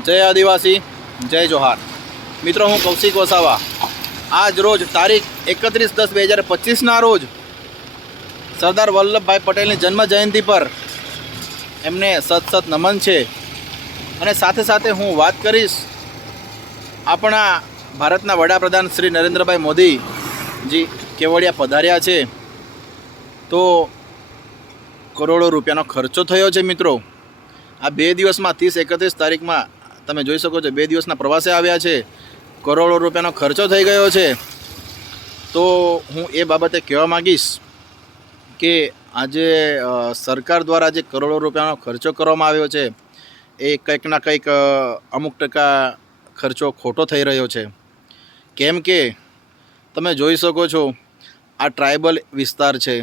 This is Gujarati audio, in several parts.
જય આદિવાસી, જય જોહાર. મિત્રો, હું કૌશિક વસાવા. આજ રોજ તારીખ એકત્રીસ દસ બે હજાર પચીસના રોજ સરદાર વલ્લભભાઈ પટેલની જન્મ જયંતિ પર એમને સત સત નમન છે. અને સાથે સાથે હું વાત કરીશ આપણા ભારતના વડાપ્રધાન શ્રી નરેન્દ્રભાઈ મોદી જી કેવડિયા પધાર્યા છે. તો કરોડો રૂપિયાનો ખર્ચો થયો છે, મિત્રો. આ બે દિવસમાં ત્રીસ એકત્રીસ તારીખમાં તમે જોઈ શકો છો, બે દિવસના પ્રવાસે આવ્યા છે. કરોડો રૂપિયાનો ખર્ચો થઈ ગયો છે. તો હું એ બાબતે કહેવા માગીશ કે આજે સરકાર દ્વારા જે કરોડો રૂપિયાનો ખર્ચો કરવામાં આવ્યો છે, એ કંઈક ના કંઈક અમુક ટકા ખર્ચો ખોટો થઈ રહ્યો છે. કેમ કે તમે જોઈ શકો છો, આ ટ્રાઇબલ વિસ્તાર છે.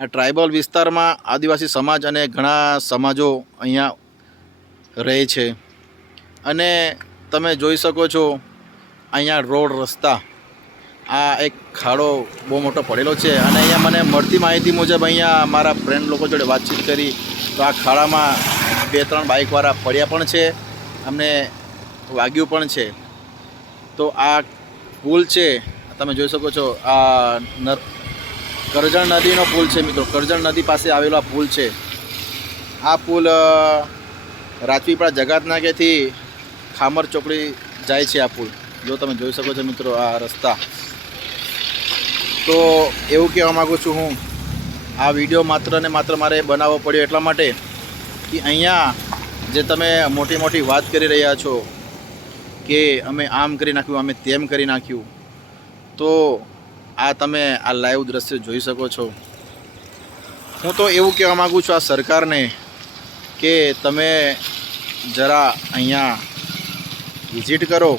આ ટ્રાઇબલ વિસ્તારમાં આદિવાસી સમાજ અને ઘણા સમાજો અહીંયા રહે છે. અને તમે જોઈ શકો છો, અહીંયા રોડ રસ્તા. આ એક ખાડો બહુ મોટો પડેલો છે અને અહીંયા મને મળતી માહિતી મુજબ અહીંયા મારા ફ્રેન્ડ લોકો જોડે વાતચીત કરી. તો આ ખાડામાં બે ત્રણ બાઇકવાળા પડ્યા પણ છે, અમને વાગ્યું પણ છે. તો આ પુલ છે, તમે જોઈ શકો છો, આ કરજણ નદીનો પુલ છે મિત્રો. કરજણ નદી પાસે આવેલો આ પુલ છે. આ પુલ રાજપીપળા જગાતનાકેથી ખામર ચોકડી જાય છે આ પુલ. જો તમે જોઈ શકો છો મિત્રો આ રસ્તા. તો એવું કહેવા માગું છું હું, આ વીડિયો માત્ર ને માત્ર મારે બનાવવો પડ્યો એટલા માટે કે અહીંયા જે તમે મોટી મોટી વાત કરી રહ્યા છો કે અમે આમ કરી નાખ્યું, અમે તેમ કરી નાખ્યું, તો આ તમે આ લાઈવ દ્રશ્ય જોઈ શકો છો. હું તો એવું કહેવા માગું છું આ સરકારને કે તમે જરા અહીંયા વિઝિટ કરો.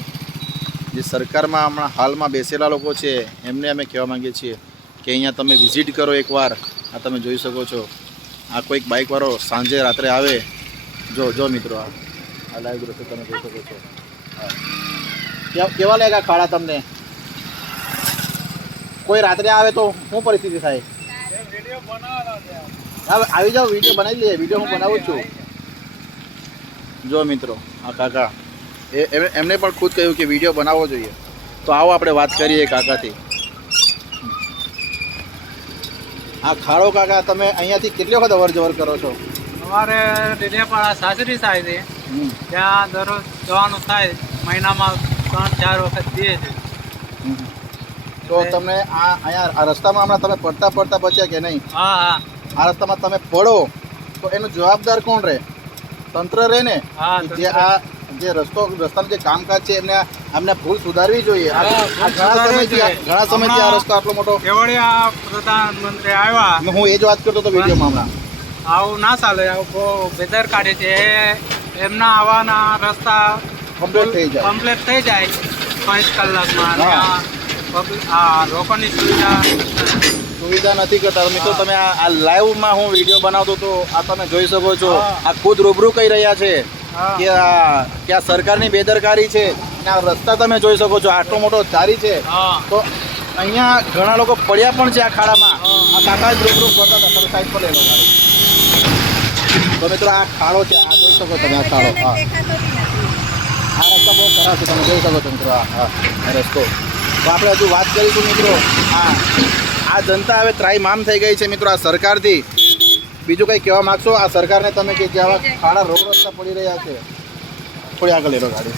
જે સરકારમાં હમણાં હાલમાં બેસેલા લોકો છે, એમને અમે કહેવા માંગીએ છીએ કે અહીંયા તમે વિઝિટ કરો એકવાર. આ તમે જોઈ શકો છો. આ કોઈક બાઇકવાળો સાંજે રાત્રે આવે. જો જો મિત્રો, આ આ લાઈવ દ્રશ્ય તમે જોઈ શકો છો. કેવા- લાગ્યા ખાડા તમને? કોઈ રાત્રે આવે તો શું પરિસ્થિતિ થાય? આવી જાઓ વીડિયો બનાવી લઈએ. વીડિયો હું બનાવું છું. જો મિત્રો, આ કાકા એમને પણ ખુદ કહ્યું કે વીડિયો બનાવવો જોઈએ. તો આવો આપણે વાત કરીએ કાકાથી. આ ખાડો કાકા તમે અહીંયાથી કેટલી વખત અવર જવર કરો છો? અમારે ડેડિયાપાડા સાસરી થાય છે ત્યાં દરરોજ જવાનું થાય મહિનામાં ત્રણ ચાર વખત દે છે તો તમને આ અહીંયા આ રસ્તામાં હમણાં તમે પડતા પડતા બચ્યા કે નહીં? હા હા. આ રસ્તામાં તમે પડો તો એનો જવાબદાર કોણ રહે? તંત્ર રહે ને? હા, જે આ જે રસ્તો રસ્તાનું જે કામકાજ છે એમને એમને ભૂલ સુધારવી જોઈએ. ઘણા સમયથી ઘણા સમયથી આ રસ્તો આટલો મોટો કેવડિયા પ્રધાનમંત્રી આવ્યા. હું એ જ વાત કરતો હતો વિડીયોમાં હમણાં. આવું ના ચાલે આવું બેદર કાઢે છે. એમના આવવાના રસ્તા કમ્પ્લીટ થઈ જાય. કમ્પ્લીટ થઈ જાય પાંચ કલાકમાં. લોકોની સુવિધા સુવિધા નથી કરતા. મિત્રો તમે આ લાઈવમાં હું વીડિયો બનાવતો તો આ તમે જોઈ શકો છો. આ ખુદ રૂબરૂ કહી રહ્યા છે. કે આ કે આ સરકારની બેદરકારી છે અને આ રસ્તા તમે જોઈ શકો છો આટલો મોટો ધારી છે. હા. તો અહીંયા ઘણા લોકો પડ્યા પણ છે આ ખાડામાં. હા. આ કાકા જ રૂબરૂ કરતા હતા તમે સાઈડ પર લઈ લો તો મિત્રો આ ખાડો છે આ જોઈ શકો તમે આ ખાડો. હા. આ રસ્તા બહુ ખરાબ છે તમે જોઈ શકો છો મિત્રો આ હા રસ્તો. તો આપણે હજુ વાત કરીશું મિત્રો. હા. આ જનતા હવે ત્રાઈમામ થઈ ગઈ છે મિત્રો આ સરકારથી. બીજું કંઈ કહેવા માગશો? આ સરકારને તમે કે જે આવા ખાડા રોડ રસ્તા પડી રહ્યા છે? થોડી આગળ લઈ ગાડી.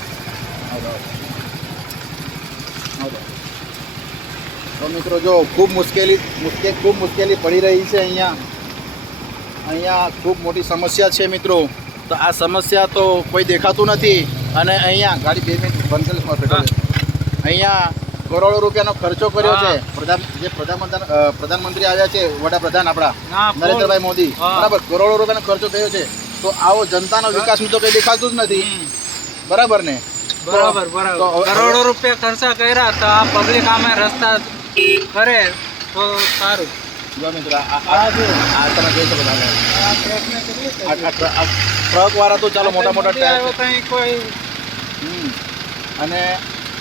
તો મિત્રો જો ખૂબ મુશ્કેલી મુશ્કેલ ખૂબ મુશ્કેલી પડી રહી છે અહીંયા. અહીંયા ખૂબ મોટી સમસ્યા છે મિત્રો. તો આ સમસ્યા તો કોઈ દેખાતું નથી. અને અહીંયા ગાડી બે મિનિટ બંધ અહીંયા કરોડો રૂપિયાનો ખર્ચો કર્યો છે. પ્રધાન જે પ્રધાનમંત્રી પ્રધાનમંત્રી આવ્યા છે વડાપ્રધાન આપણા નરેન્દ્રભાઈ મોદી. બરાબર કરોડો રૂપિયાનો ખર્ચો થયો છે. તો આવો જનતાનો વિકાસ તો કઈ દેખાતું જ નથી. બરાબર ને? બરાબર બરાબર. કરોડો રૂપિયા ખર્ચા કર્યા તો આ પબ્લિક આમે રસ્તા કરે તો સારું. જો મિત્રો આ તમે જોઈ શકો ટ્રક વાળા તો ચાલો મોટા મોટા ટાયર કંઈ. અને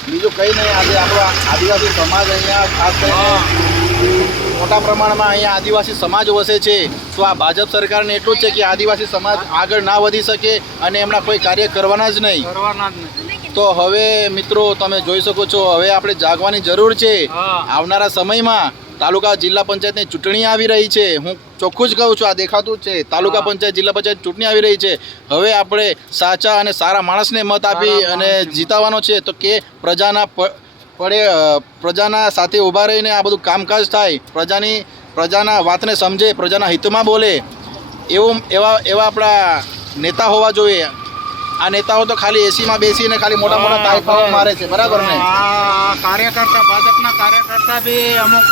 બીજું કંઈ નહીં આજે આપણો આદિવાસી સમાજ અહીંયા ખાસ કરીને મોટા પ્રમાણમાં અહીંયા આદિવાસી સમાજ વસે છે. તો આ ભાજપ સરકારને એટલું જ છે કે આદિવાસી સમાજ આગળ ના વધી શકે અને એમના કોઈ કાર્ય કરવાના જ નહીં. કરવાના જ નથી તો હવે મિત્રો તમે જોઈ શકો છો હવે આપણે જાગવાની જરૂર છે. આવનારા સમયમાં તાલુકા જિલ્લા પંચાયતની ચૂંટણી આવી રહી છે. હું ચોખ્ખું જ કહું છું આ દેખાતું જ છે. તાલુકા પંચાયત જિલ્લા પંચાયત ચૂંટણી આવી રહી છે. હવે આપણે સાચા અને સારા માણસને મત આપી અને જીતાવાનો છે તો કે પ્રજાના પડે પ્રજાના સાથે ઊભા રહીને આ બધું કામકાજ થાય પ્રજાની પ્રજાના વાતને સમજે પ્રજાના હિતમાં બોલે એવું એવા એવા આપણા નેતા હોવા જોઈએ. આ નેતાઓ તો ખાલી એસીમાં બેસીને ખાલી મોટા મોટા હા, મારે છે બરાબર ને? કાર્યકર્તા ભાજપના કાર્યકર્તા બી અમુક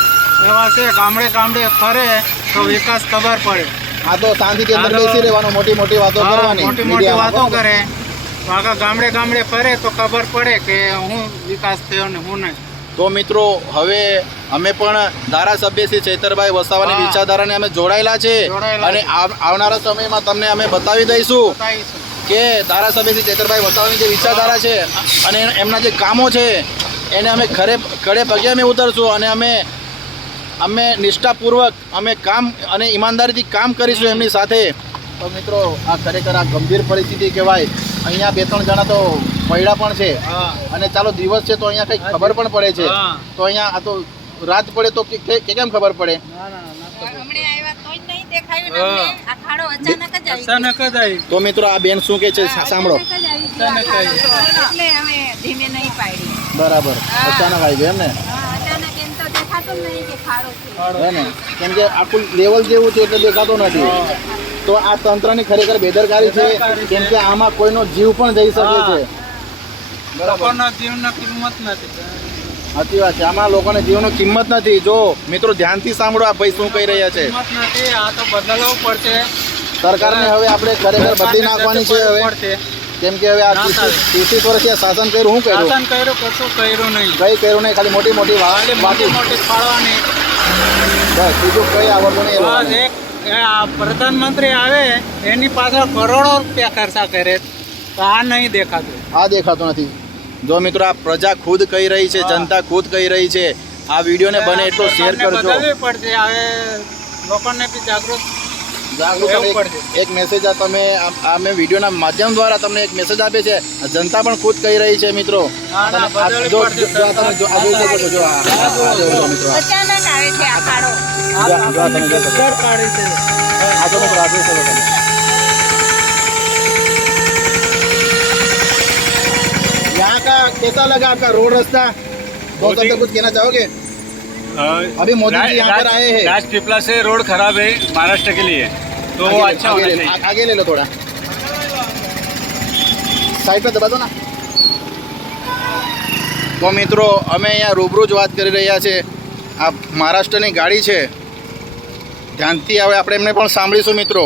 એવા છે ગામડે ગામડે ફરે તો વિકાસ ખબર પડે. આ તો શાંતિથી અંદર બેસી રહેવાનું મોટી મોટી વાતો કરવાની મોટી મોટી વાતો કરે. આખા ગામડે ગામડે ફરે તો ખબર પડે કે હું વિકાસ થયો ને હું નહીં. તો મિત્રો હવે અમે પણ ધારાસભ્ય શ્રી ચૈતરભાઈ વસાવાની. વિચારધારાને અમે જોડાયેલા છે. અને આવનારા સમયમાં તમને અમે બતાવી દઈશું. કે ધારાસભ્ય શ્રી ચૈતરભાઈ વસાવાની જે વિચારધારા છે અને એમના જે કામો છે એને અમે ખરે ખડે પગે અમે ઉતરશું અને અમે અમે નિષ્ઠાપૂર્વક અમે કામ અને ઈમાનદારીથી કામ કરીશું એમની સાથે. તો મિત્રો આ ખરેખર આ ગંભીર પરિસ્થિતિ કહેવાય. અહીંયા બે ત્રણ જણા તો પડ્યા પણ છે. હા. અને ચાલો દિવસ છે તો અહીંયા કંઈક ખબર પણ પડે છે. તો અહીંયા આ તો રાત પડે તો કે કેમ ખબર પડે? ના, ના, ના ખબર. હમણે આવ્યા તોય નહીં દેખાયું ને હા. અમને આ ખાડો અચાનક જ આવી અચાનક જ આવી. તો મિત્રો આ બેન શું કે છે? સાંભળો. અચાનક જ આવી ગયો. આ અચાનક આવી. ખાડો તો એટલે અમે ધીમે નહીં પાડી. બરાબર. અચાનક આવી ગયો એમ ને? ને? કેમ કે આખું લેવલ જેવું છે એટલે દેખાતો નથી. તો આ તંત્રની ખરેખર બેદરકારી છે કેમ કે આમાં કોઈનો જીવ પણ જઈ શકે છે. બરાબર. કિંમત નથી. સાચી વાત છે. આમાં લોકોને જીવનો કિંમત નથી. જો મિત્રો ધ્યાનથી સાંભળો આ ભાઈ શું કહી રહ્યા છે. આ તો બદલવું પડશે. સરકારને હવે આપણે ખરેખર બદલી નાખવાની છે હવે. કેમ કે હવે આ ત્રીસ વર્ષથી શાસન કર્યું શું કર્યું? શાસન કર્યું કશું કર્યું નહીં. કઈ કર્યું નહીં ખાલી મોટી મોટી વાત મોટી મોટી ફાળવાની. બસ બીજું કઈ આવડતું નહીં બસ. એક આ પ્રધાનમંત્રી આવે એની પાછળ કરોડો રૂપિયા ખર્ચા કરે તો આ નહીં દેખાતું. આ દેખાતું નથી. જો મિત્રો આ પ્રજા ખુદ કહી રહી છે જનતા ખુદ કહી રહી છે. આ વિડીયોને બને એટલો શેર કરજો. પડશે. હવે લોકોને બી જાગૃત જાગૃત એવું એક- પડશે. એક મેસેજ આ તમે આ- આ મેં વિડીયોના માધ્યમ દ્વારા તમને એક મેસેજ આપે છે આ જનતા પણ ખુદ કહી રહી છે મિત્રો ના, ના, તમે આ બદલવી જો- પડશે જો આ તમે જો- આ જોઈ શકો છો જો આ- આ- આ જોઈ લો મિત્રો આ. અચાનક આવે છે આ ખાડો આ જો- જો આ તમે આપણને જોઈ શકો. જબ્બર પાડી છે આ જો મિત્રો આ જોઈ શકો તમે यहाँ का कैसा लगा आपका रोड रास्ता दो बहुत ही- शब्द कुछ कहना चाहोगे अ, अभी मोदी जी रा- यहाँ पर राज- आए हैं। राज पिपला से रोड खराब है महाराष्ट्र के लिए तो वो आगे- अच्छा आगे होना ले- चाहिए आ- आगे ले लो थोड़ा સાઈડ પર દબા દો ના તો મિત્રો અમે અહીંયા રૂબરૂ જ વાત કરી રહ્યા છે આ મહારાષ્ટ્રની ગાડી છે ધ્યાનથી હવે આપણે એમને પણ સાંભળીશું મિત્રો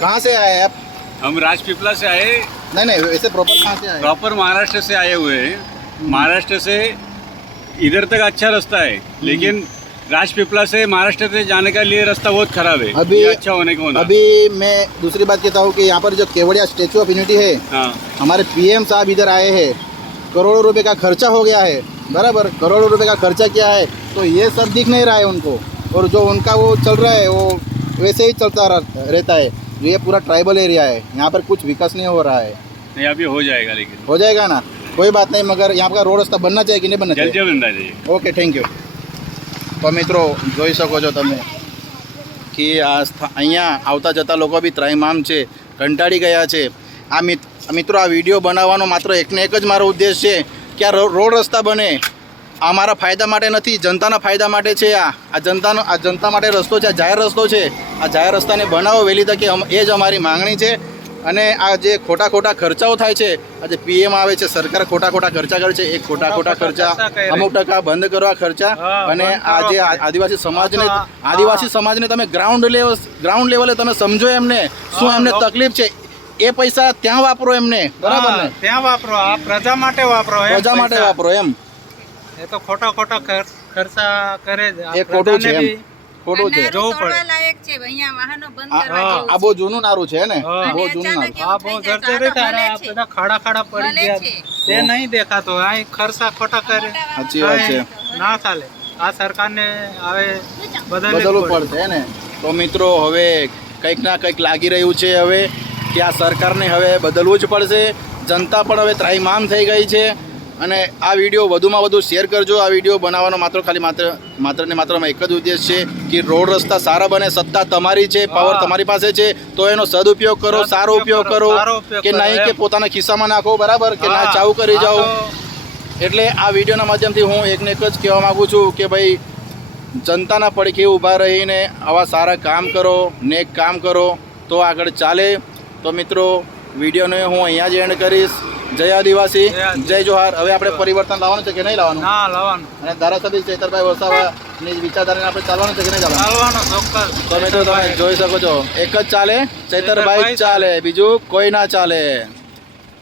कहाँ से आए आप हम राज पिपला से आए नहीं नहीं वैसे प्रॉपर कहाँ से आए प्रॉपर महाराष्ट्र से आए हुए हैं महाराष्ट्र से इधर तक अच्छा रास्ता है लेकिन राजपिपला से महाराष्ट्र से जाने के लिए रास्ता बहुत खराब है। अभी अच्छा होने का अभी मैं दूसरी बात कहता हूँ कि यहाँ पर जो केवड़िया स्टेचू ऑफ़ यूनिटी है हाँ। हमारे पीएम साहब इधर आए हैं। करोड़ों रुपए का खर्चा हो गया है बराबर करोड़ों रुपए का खर्चा किया है तो ये सब दिख नहीं रहा है उनको। और जो उनका वो चल रहा है वो वैसे ही चलता रहता है। जो ये पूरा ट्राइबल एरिया है यहाँ पर कुछ विकास नहीं हो रहा है। नहीं अभी हो जाएगा लेकिन। हो जाएगा ना? कोई बात नहीं मगर यहाँ का रोड रास्ता बनना चाहिए कि नहीं बनना चाहिए? ओके थैंक यू તો મિત્રો, જોઈ શકો છો તમે કે આ અહીંયા આવતા જતા લોકો બી ત્રાહિમામ છે, કંટાળી ગયા છે. આ મિત- મિત્રો, આ વીડિયો બનાવવાનો માત્ર એકને એક જ મારો ઉદ્દેશ છે કે આ રોડ રસ્તા બને. આ મારા ફાયદા માટે નથી, જનતાના ફાયદા માટે છે આ. આ જનતાનો, આ જનતા માટે રસ્તો છે, આ જાહેર રસ્તો છે. આ જાહેર રસ્તાને બનાવો, વહેલી તકે એ જ અમારી માંગણી છે. અને આ જે ખોટા ખોટા ખર્ચાઓ થાય છે આ જે પીએમ આવે છે સરકાર ખોટા ખોટા ખર્ચા કરે છે એ ખોટા ખોટા ખર્ચા અમુક ટકા બંધ કરવા ખર્ચા અને આ જે આદિવાસી સમાજને આદિવાસી સમાજને તમે ગ્રાઉન્ડ લેવલ ગ્રાઉન્ડ લેવલે તમે સમજો એમને શું એમને તકલીફ છે એ પૈસા ત્યાં વાપરો એમને બરાબર ને? ત્યાં વાપરો આ પ્રજા માટે વાપરો એમ પ્રજા માટે વાપરો એમ. એ તો ખોટા ખોટા ખર્ચા કરે જ. એ ખોટું છે એમ. ખોટું છે. આ પડે. લાયક છે અહીંયા વાહનો બંધ આ કરવા જેવું આ બહુ જૂનું નારું છે ને? બહુ જૂનું નારું. આ બહુ થઈ રે તો આ જર્જરિત તો અને ભલે આ છે. બધા ખાડા ખાડા પડી ગયા. તે નહીં દેખાતો. આ ખર્ચા ખોટા કરે. સાચી વાત છે. ના ચાલે. આ સરકારને હવે બદલવું બદલવું પડશે ને? તો મિત્રો હવે કંઈક ના કંઈક લાગી રહ્યું છે હવે કે આ સરકારને હવે બદલવું જ પડશે. જનતા પણ હવે ત્રાહીમામ થઈ ગઈ છે. અને આ વીડિયો વધુમાં વધુ શેર કરજો. આ વીડિયો બનાવવાનો માત્ર ખાલી માત્ર માત્ર ને માત્ર એક જ ઉદ્દેશ છે કે રોડ રસ્તા સારા બને સત્તા તમારી છે પાવર તમારી પાસે છે તો એનો સદુપયોગ કરો સારો ઉપયોગ કરો, કે નહીં કે પોતાના ખિસ્સામાં નાખો બરાબર? કે ના ચાવું કરી જાઓ. એટલે આ વિડીયોના માધ્યમથી હું એકને એક જ કહેવા માગું છું કે ભાઈ જનતાના પડખે ઊભા રહીને આવા સારા કામ કરો નેક કામ કરો તો આગળ ચાલે. તો મિત્રો વિડીયોને હું અહીંયા જ એન્ડ કરીશ. જય આદિવાસી જય જોહાર. હવે આપણે પરિવર્તન લાવવાનું છે કે નહીં લાવવાનું? ના લાવવાનું. અને ધારાસભ્ય ચેતરભાઈ વસાવાની વિચારધારાને આપણે ચાલવાનું છે કે નહીં ચાલવાનું? તમે ચોક્કસ. તો મિત્રો તમે જોઈ શકો છો. એક જ ચાલે ચેતરભાઈ ચાલે. બીજું કોઈ ના ચાલે.